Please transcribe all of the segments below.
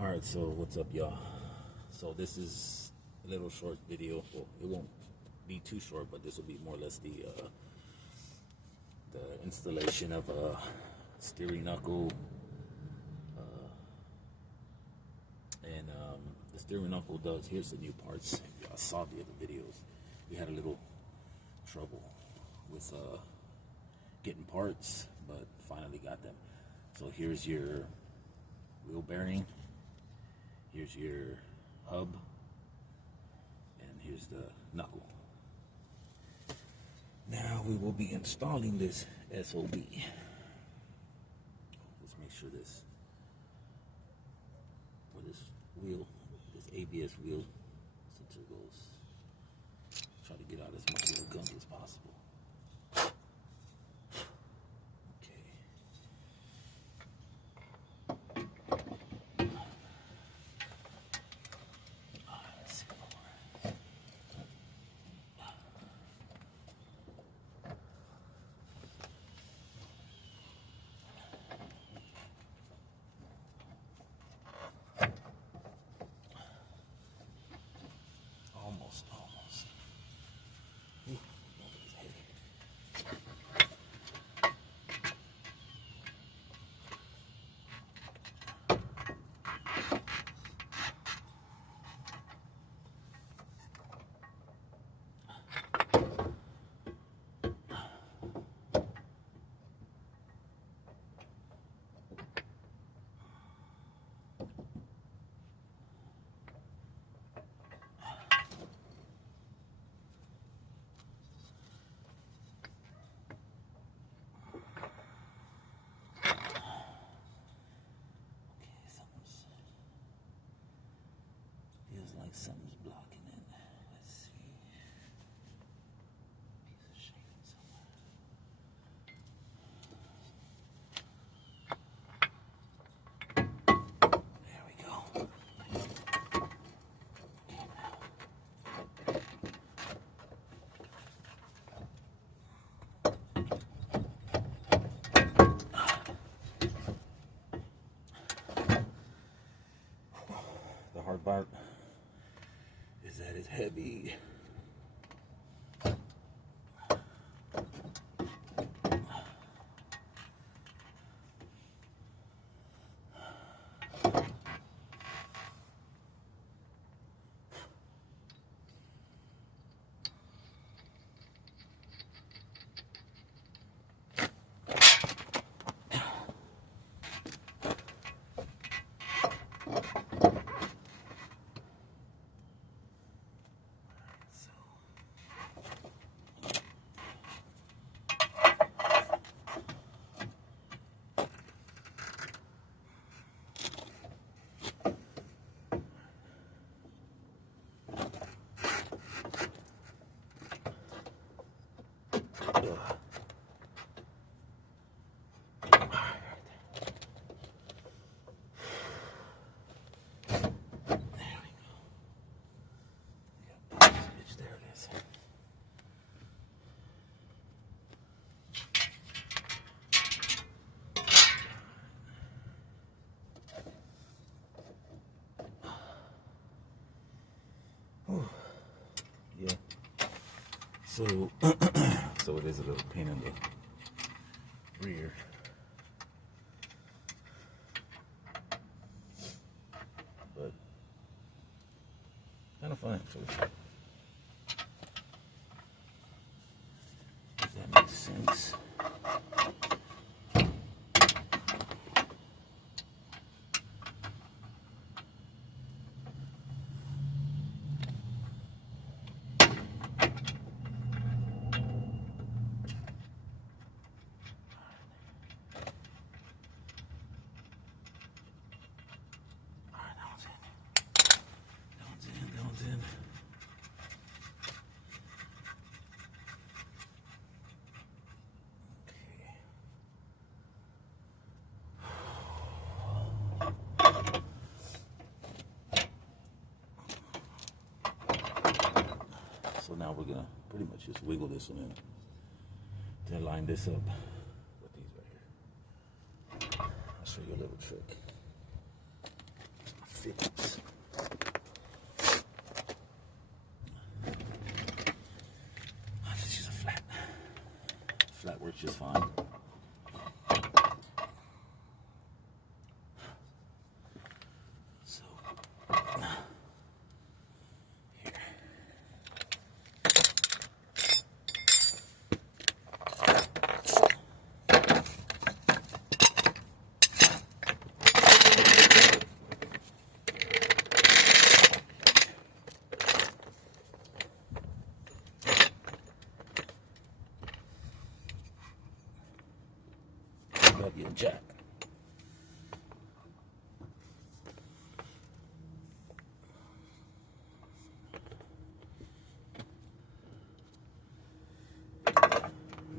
Alright, so what's up, y'all? So this is a little short video. Well, it won't be too short, but this will be more or less the installation of a steering knuckle. The steering knuckle does, here's the new parts. If y'all saw the other videos, we had a little trouble with getting parts, but finally got them. So here's your wheel bearing, here's your hub, and here's the knuckle. Now we will be installing this SOB. Let's make sure this wheel, this ABS wheel sensor goes. Try to get out as much of the gunk as possible. Almost. Ooh, it's heavy. Feels like something's blocking it. Let's see. Piece of shading somewhere. There we go. The hard part is that it's heavy. Yeah. So it is a little pain in the rear. But kind of fun actually. If that makes sense. So now we're gonna pretty much just wiggle this one in to line this up with these right here. I'll show you a little trick. fidgets. I'll just use a flat. Flat works just fine. So, here. Grab your jack.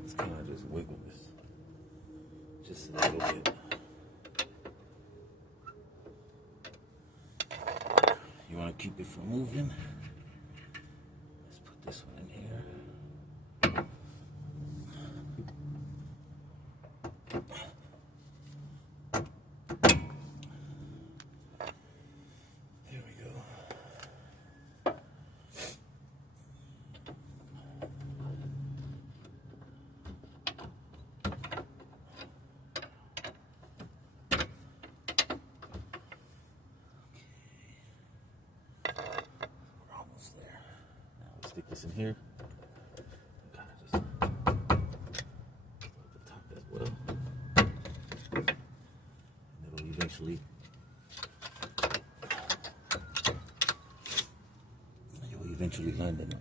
Let's kind of just wiggle this just a little bit. You want to keep it from moving? Let's put this one in here. There we go. We're almost there. Now we'll stick this in here. Kind of just the top as well. And it'll eventually line them up.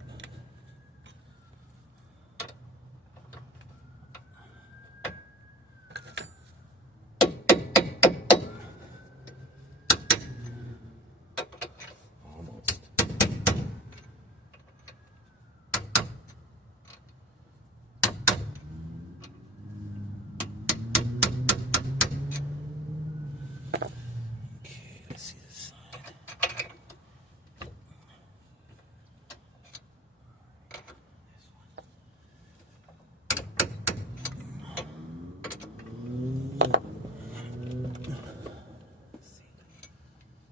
Almost. Okay, let's see this side.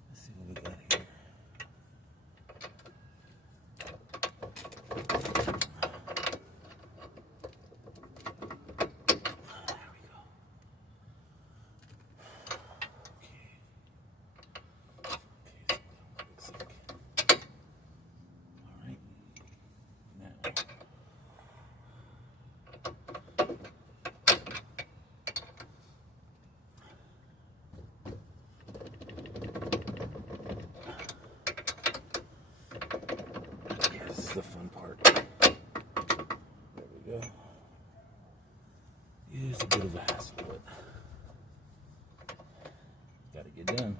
Let's see what we got here. There we go. Okay, so that looks like. All right. Now. Yeah, this is the fun part. There we go. Yeah, it's a bit of a hassle, but gotta get done.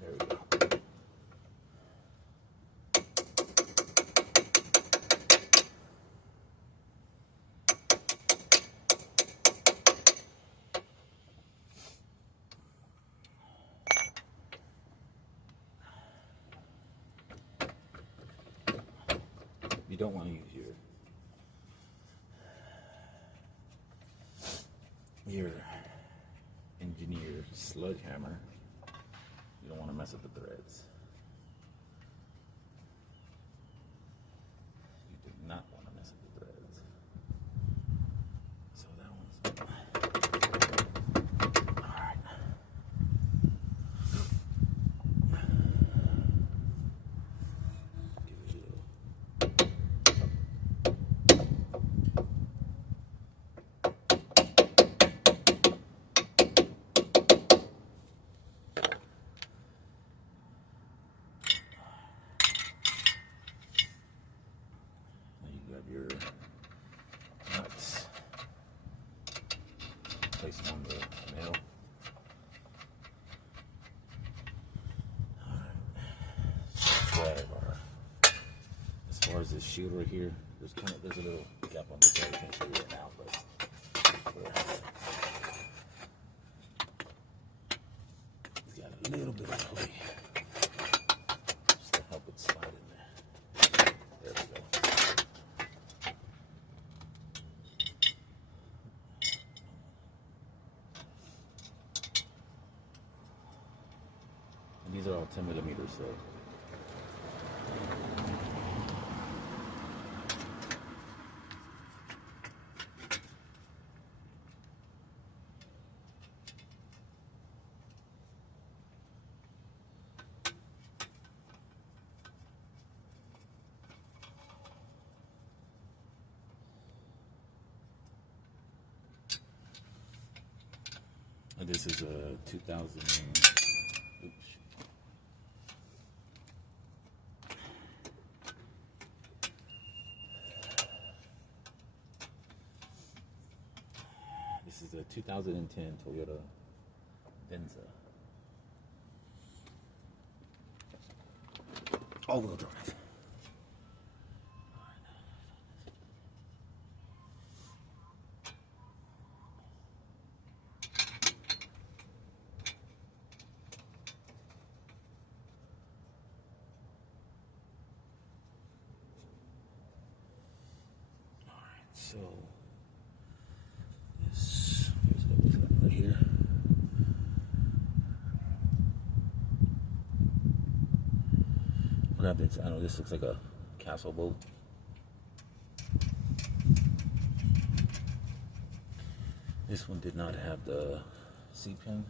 There we go. You don't want to use your engineer sludge hammer. You don't want to mess up the threads. You do not want to mess up the threads. So that one's all right. Give it a little. Your nuts. Place them on the nail. Alright. As far as this shield right here, there's a little gap on this side. I can't show you right now, but little bit of pulley just to help it slide in there. There we go. And these are all 10 millimeters, so. This is a 2000. Oops. This is a 2010 Toyota Venza. All-wheel drive. So this, here's that right here. Grab it. I know this looks like a castle boat. This one did not have the C-pin.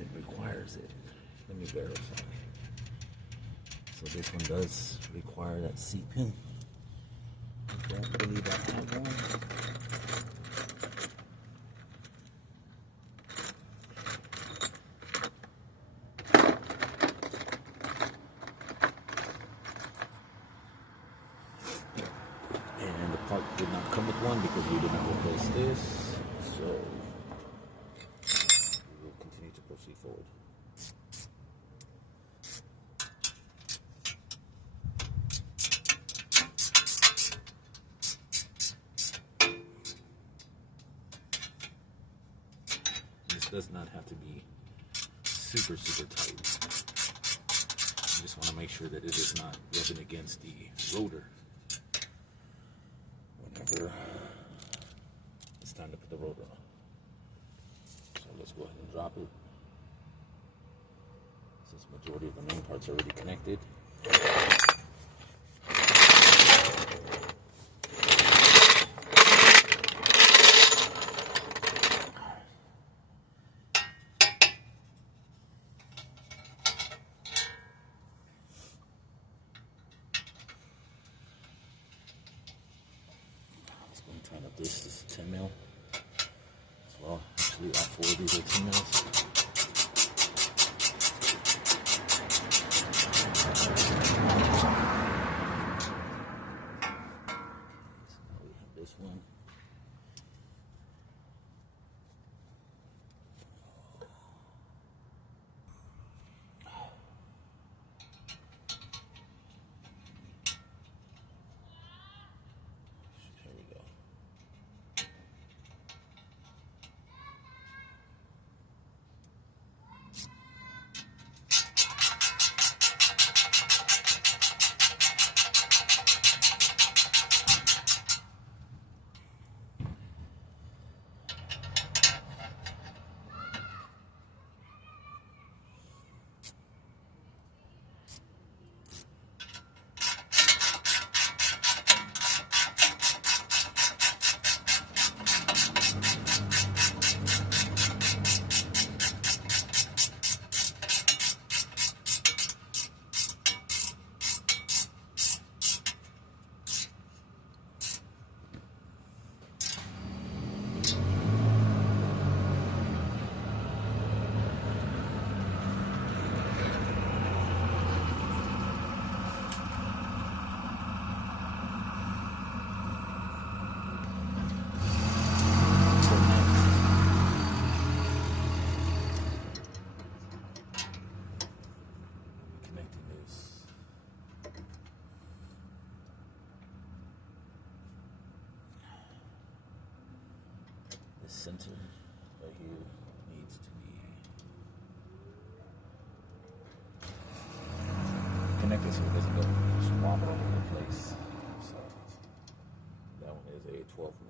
It requires it. Let me verify. So this one does require that C pin. I don't believe I have one. And the part did not come with one because we did not replace this. So to proceed forward. This does not have to be super tight. You just want to make sure that it is not rubbing against the rotor whenever it's time to put the rotor on. So let's go ahead and drop it. Since majority of the main parts are already connected. Let's go and tighten up this. This is 10 mil as well. Actually, all four of these are 10 mils. This one. Here we go. center right here needs to be connected so it doesn't go swamp all over the place. So that one is a 12 mil.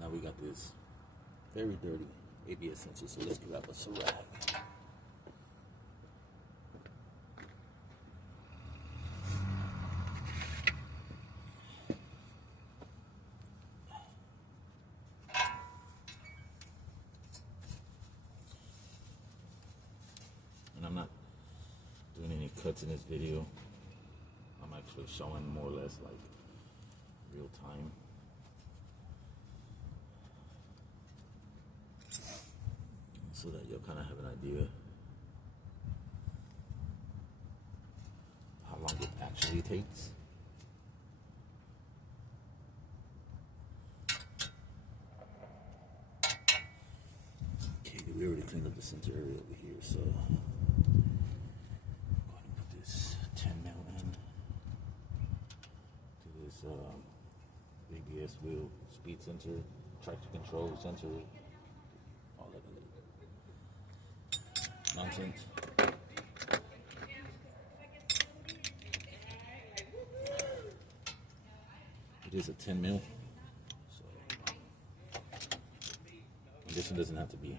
Now we got this very dirty ABS sensor, so let's grab us a rag. And I'm not doing any cuts in this video. I'm actually showing more or less like real time. So that you'll kind of have an idea how long it actually takes. Okay, we already cleaned up the center area over here, so I'm going to put this 10 mil in to this ABS wheel speed sensor, traction control sensor, all that nonsense. It is a 10 mil, so this one doesn't have to be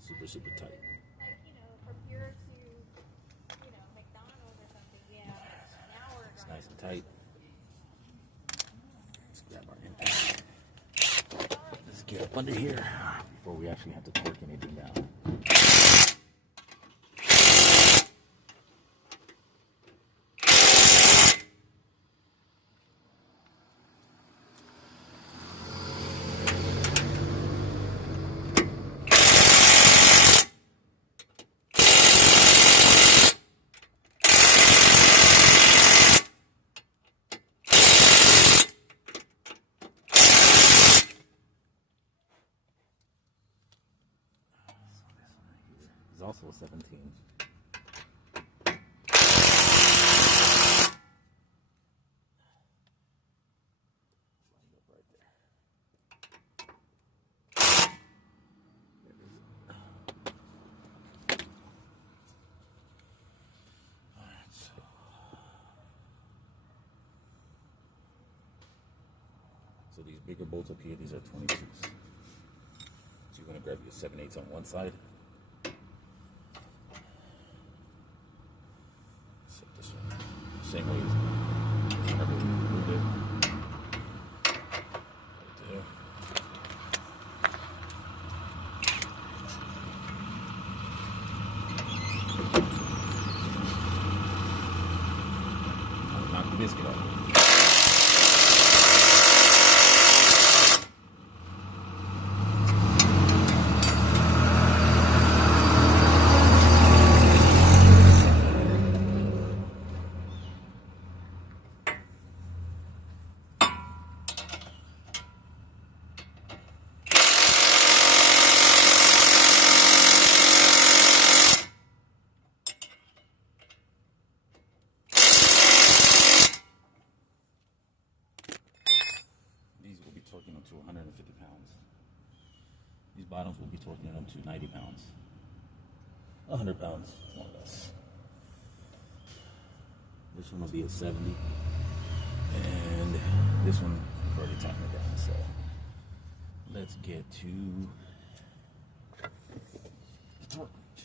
super tight. Like, from here to, McDonald's or something, yeah. Now we're It's nice and tight. Let's grab our impact. Let's get up under here before we actually have to torque anything down. It's also a 17. So these bigger bolts up here, these are 22s. So you're going to grab your 7/8 on one side. Set this one same way as whenever we moved it. Right there. Knock the biscuit off. Torquing them to 150 pounds. These bottoms will be torquing them to 90 pounds. 100 pounds, more or less. This one will be at 70. And this one, I've already tightened it down. So let's get to the torque range.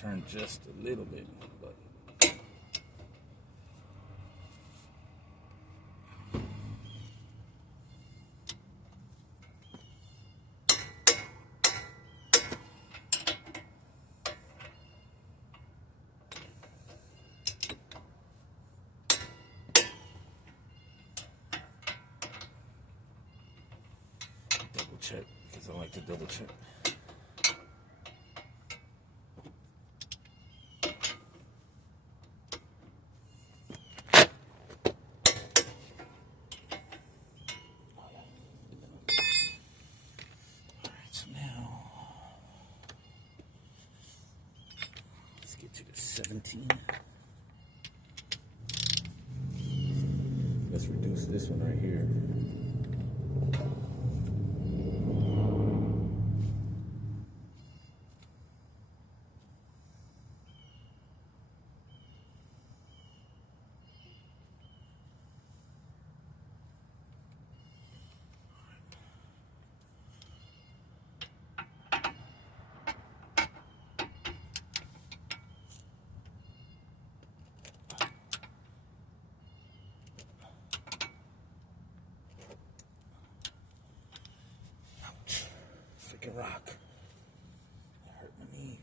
turn just a little bit, but double check because I like to double check. To the 17. Let's reduce this one right here. Freaking rock. That hurt my knee.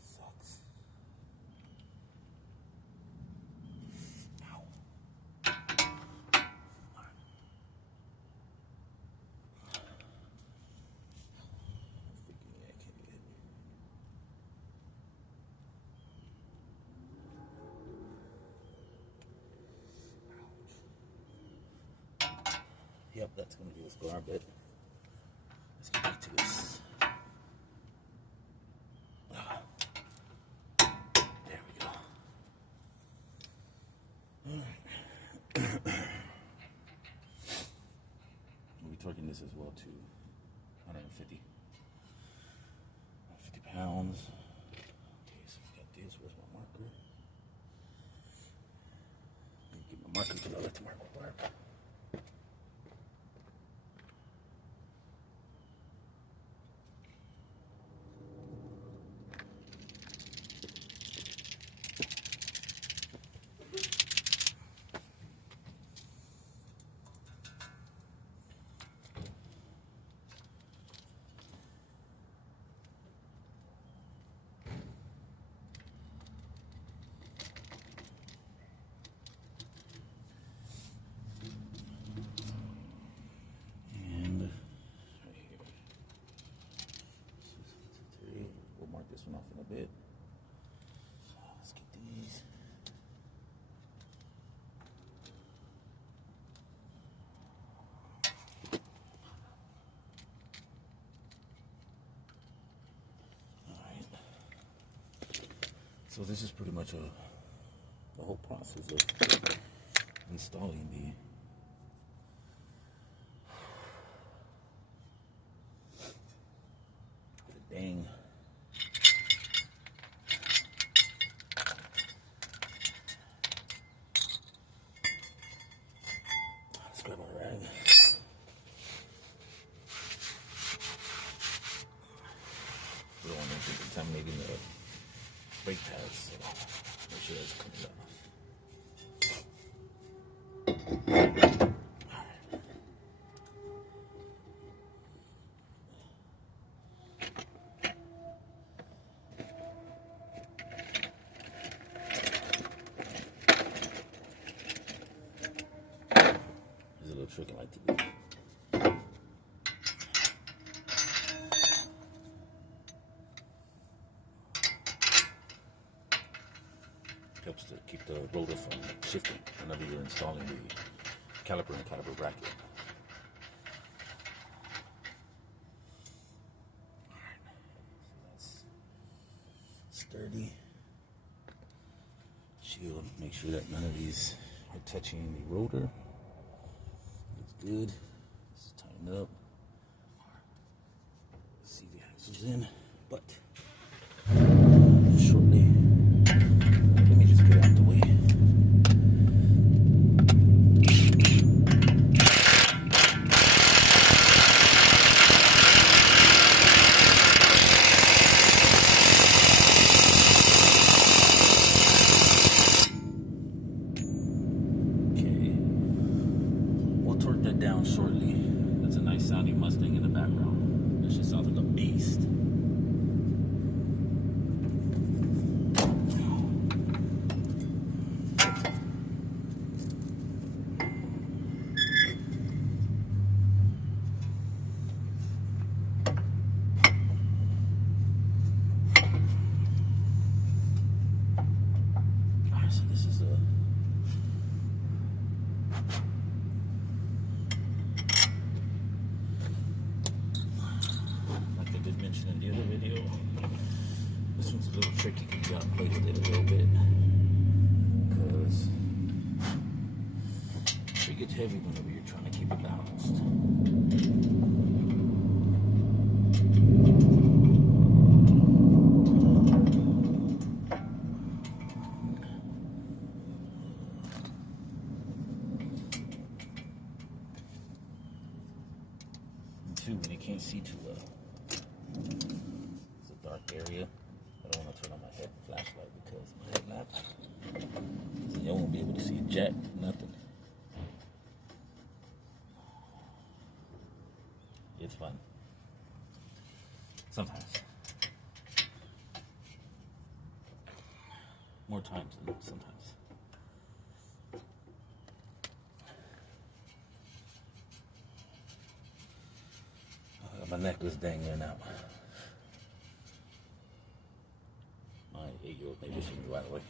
Sucks. Ow. Yep, that's going to do a scar bit. Let's get back to this. There we go. Alright. We'll be torquing this as well to 150 pounds. Okay, so we got this. Where's my marker? Let me get my marker because I like to mark my barb. This one off in a bit. Let's get these. Alright. So this is pretty much the whole process of installing the dang grab my rag. We don't want anything contaminating the brake pads, so make sure that's cleaned up. Trick I like to do. Helps to keep the rotor from shifting whenever you're installing the caliper and caliper bracket. Alright, so that's sturdy. Shield, make sure that none of these are touching the rotor. Good. Let's tighten up. See the axles in, but shortly. Let me just get out the way. Like I did mention in the other video, this one's a little tricky because you gotta play with it a little bit. Because it gets heavy whenever you're trying to keep it balanced. And two, when you can't see too well. It's a dark area. I don't want to turn on my head flashlight because my headlamp. So you won't be able to see jack, nothing. It's fun. Sometimes. More times than sometimes. I got my necklace dangling out. My 8-year-old made this for me right away.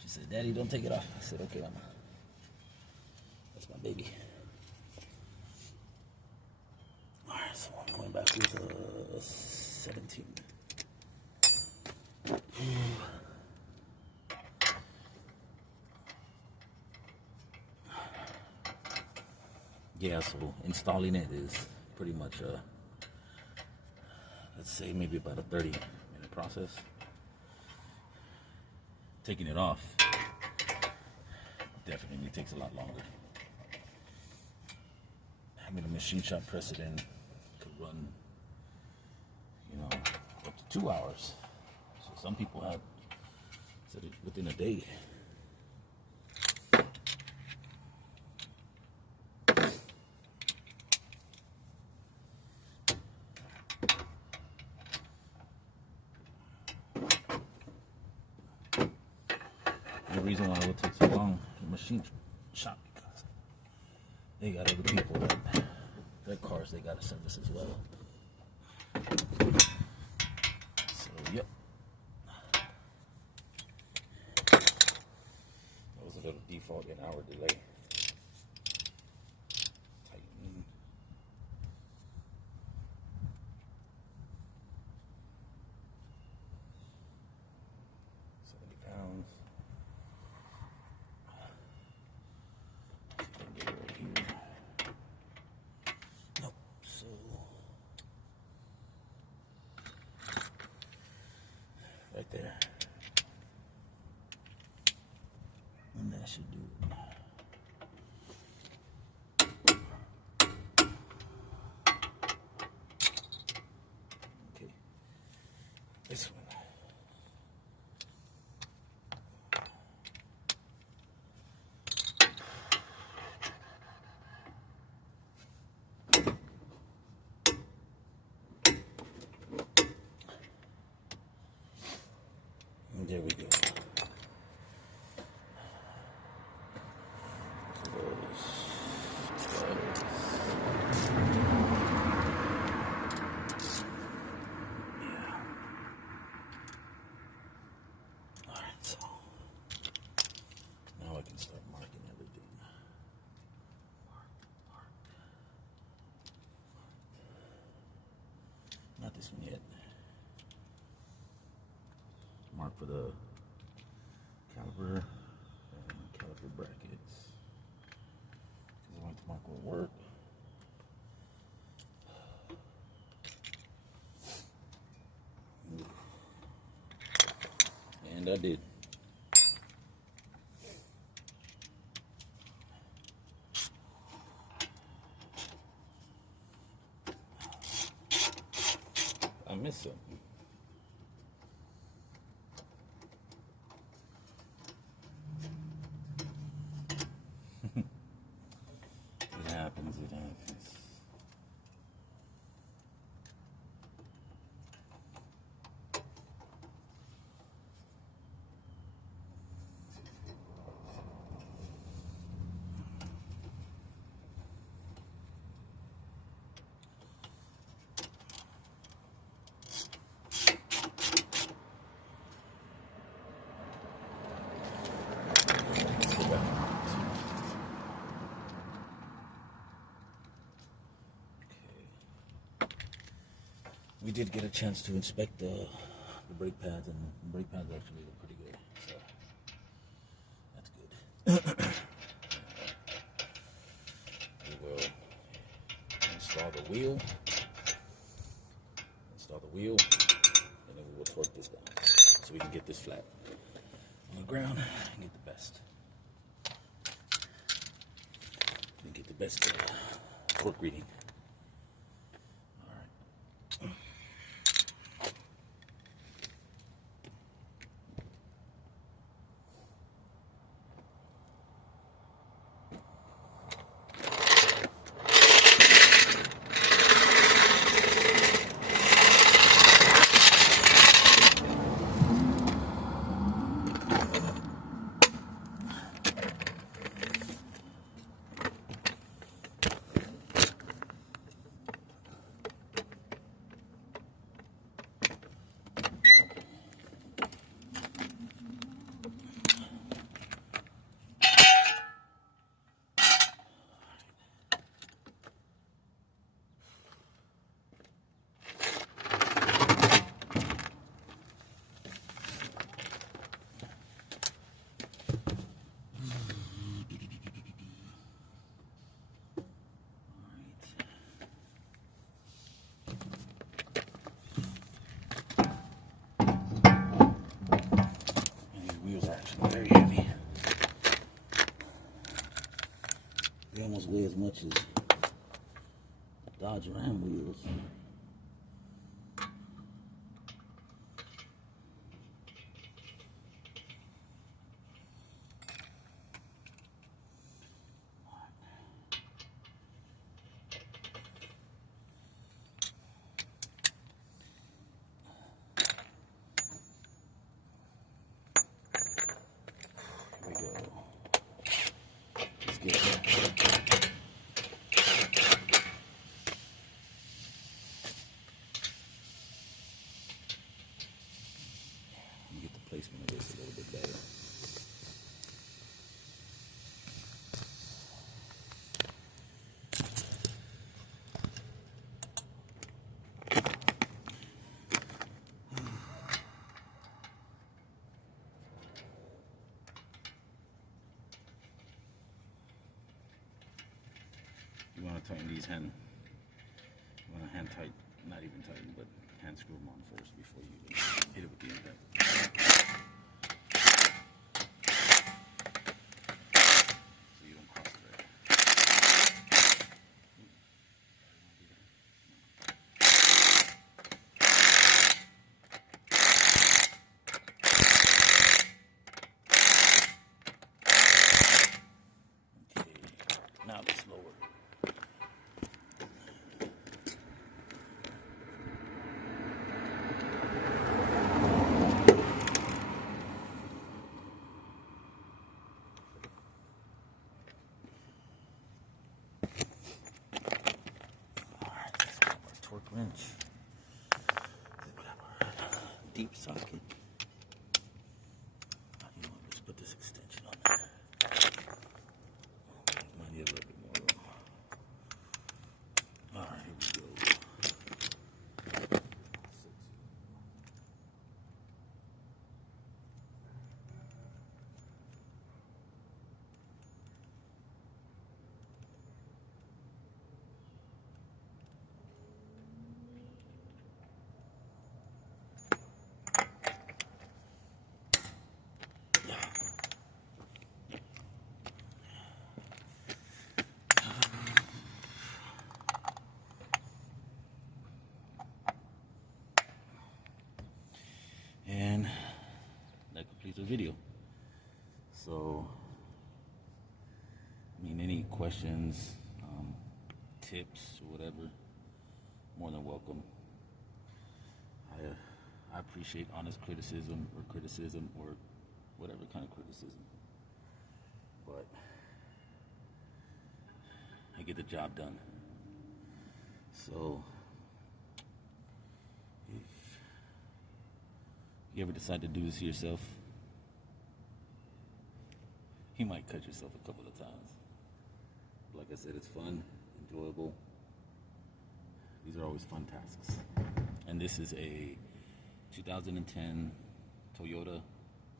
She said, "Daddy, don't take it off." I said, "Okay, Mama." That's my baby. Alright, so I'm going back with 17. Yeah, so installing it is pretty much let's say maybe about a 30-minute process. Taking it off definitely takes a lot longer. Having a machine shop press it in could run, up to 2 hours. So some people have said it within a day. The reason why it would take so long, the machine shop, because they got other people that their cars they got to service as well. So yep, that was a little default in our delay. Tighten. 70 pounds. Right there. And that should do it. Okay. This one. And there we go. Not this one yet. Mark for the caliper and caliper brackets. Because I want to mark will work. And I did. I missed something. It happens, it happens. we did get a chance to inspect the brake pads, and the brake pads actually look pretty good. So that's good. We will install the wheel, and then we will torque this down so we can get this flat on the ground and get the best. And get the best torque reading. Very heavy. They almost weigh as much as Dodge Ram wheels. Placement of this a little bit better. You want to tighten these you want to hand tighten, not even tighten, but hand screw them on first before you hit it with the impact. Now let's lower. Alright, let's grab our torque wrench. Let's grab our deep socket. You know what, let's put this extension on there. Might need a little bit more room. Alright, here we go. And that completes the video. So, I mean, any questions, tips, or whatever, more than welcome. I appreciate honest criticism or whatever kind of criticism. But I get the job done. So, if you ever decide to do this yourself, you might cut yourself a couple of times. Like I said, it's fun, enjoyable. These are always fun tasks. And this is a 2010 Toyota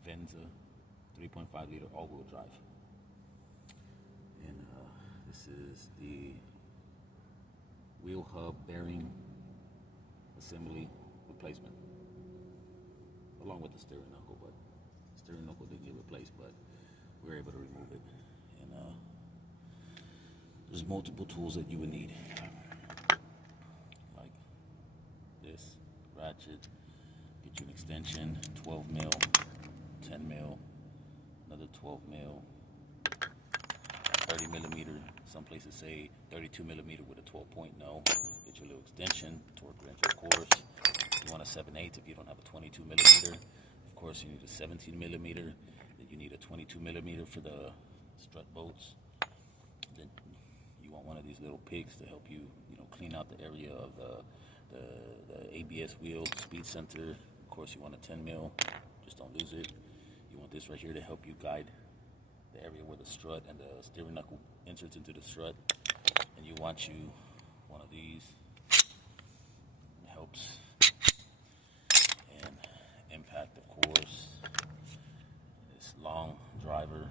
Venza 3.5 liter all-wheel drive. And this is the wheel hub bearing assembly replacement, along with the steering knuckle. But the steering knuckle didn't get replaced, but we were able to remove it. And there's multiple tools that you would need, like this ratchet, get you an extension, 12 mil, 10 mil, another 12 mil, 30 millimeter. Some places say 32 millimeter with a 12-point. No, get your little extension, torque wrench, of course. You want a 7/8 if you don't have a 22 millimeter. Of course, you need a 17 millimeter. Then you need a 22 millimeter for the strut bolts. Then you want one of these little pigs to help you, clean out the area of the ABS wheel, speed center. Of course, you want a 10 mil. Just don't lose it. You want this right here to help you guide the area where the strut and the steering knuckle inserts into the strut. And you want one of these. It helps. And impact, of course. This long driver,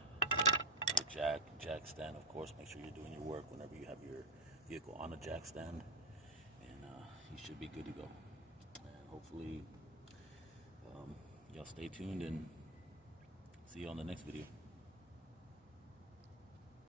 your jack stand, of course. Make sure you're doing your work whenever you have your vehicle on a jack stand, and you should be good to go. And hopefully y'all stay tuned, and see you on the next video.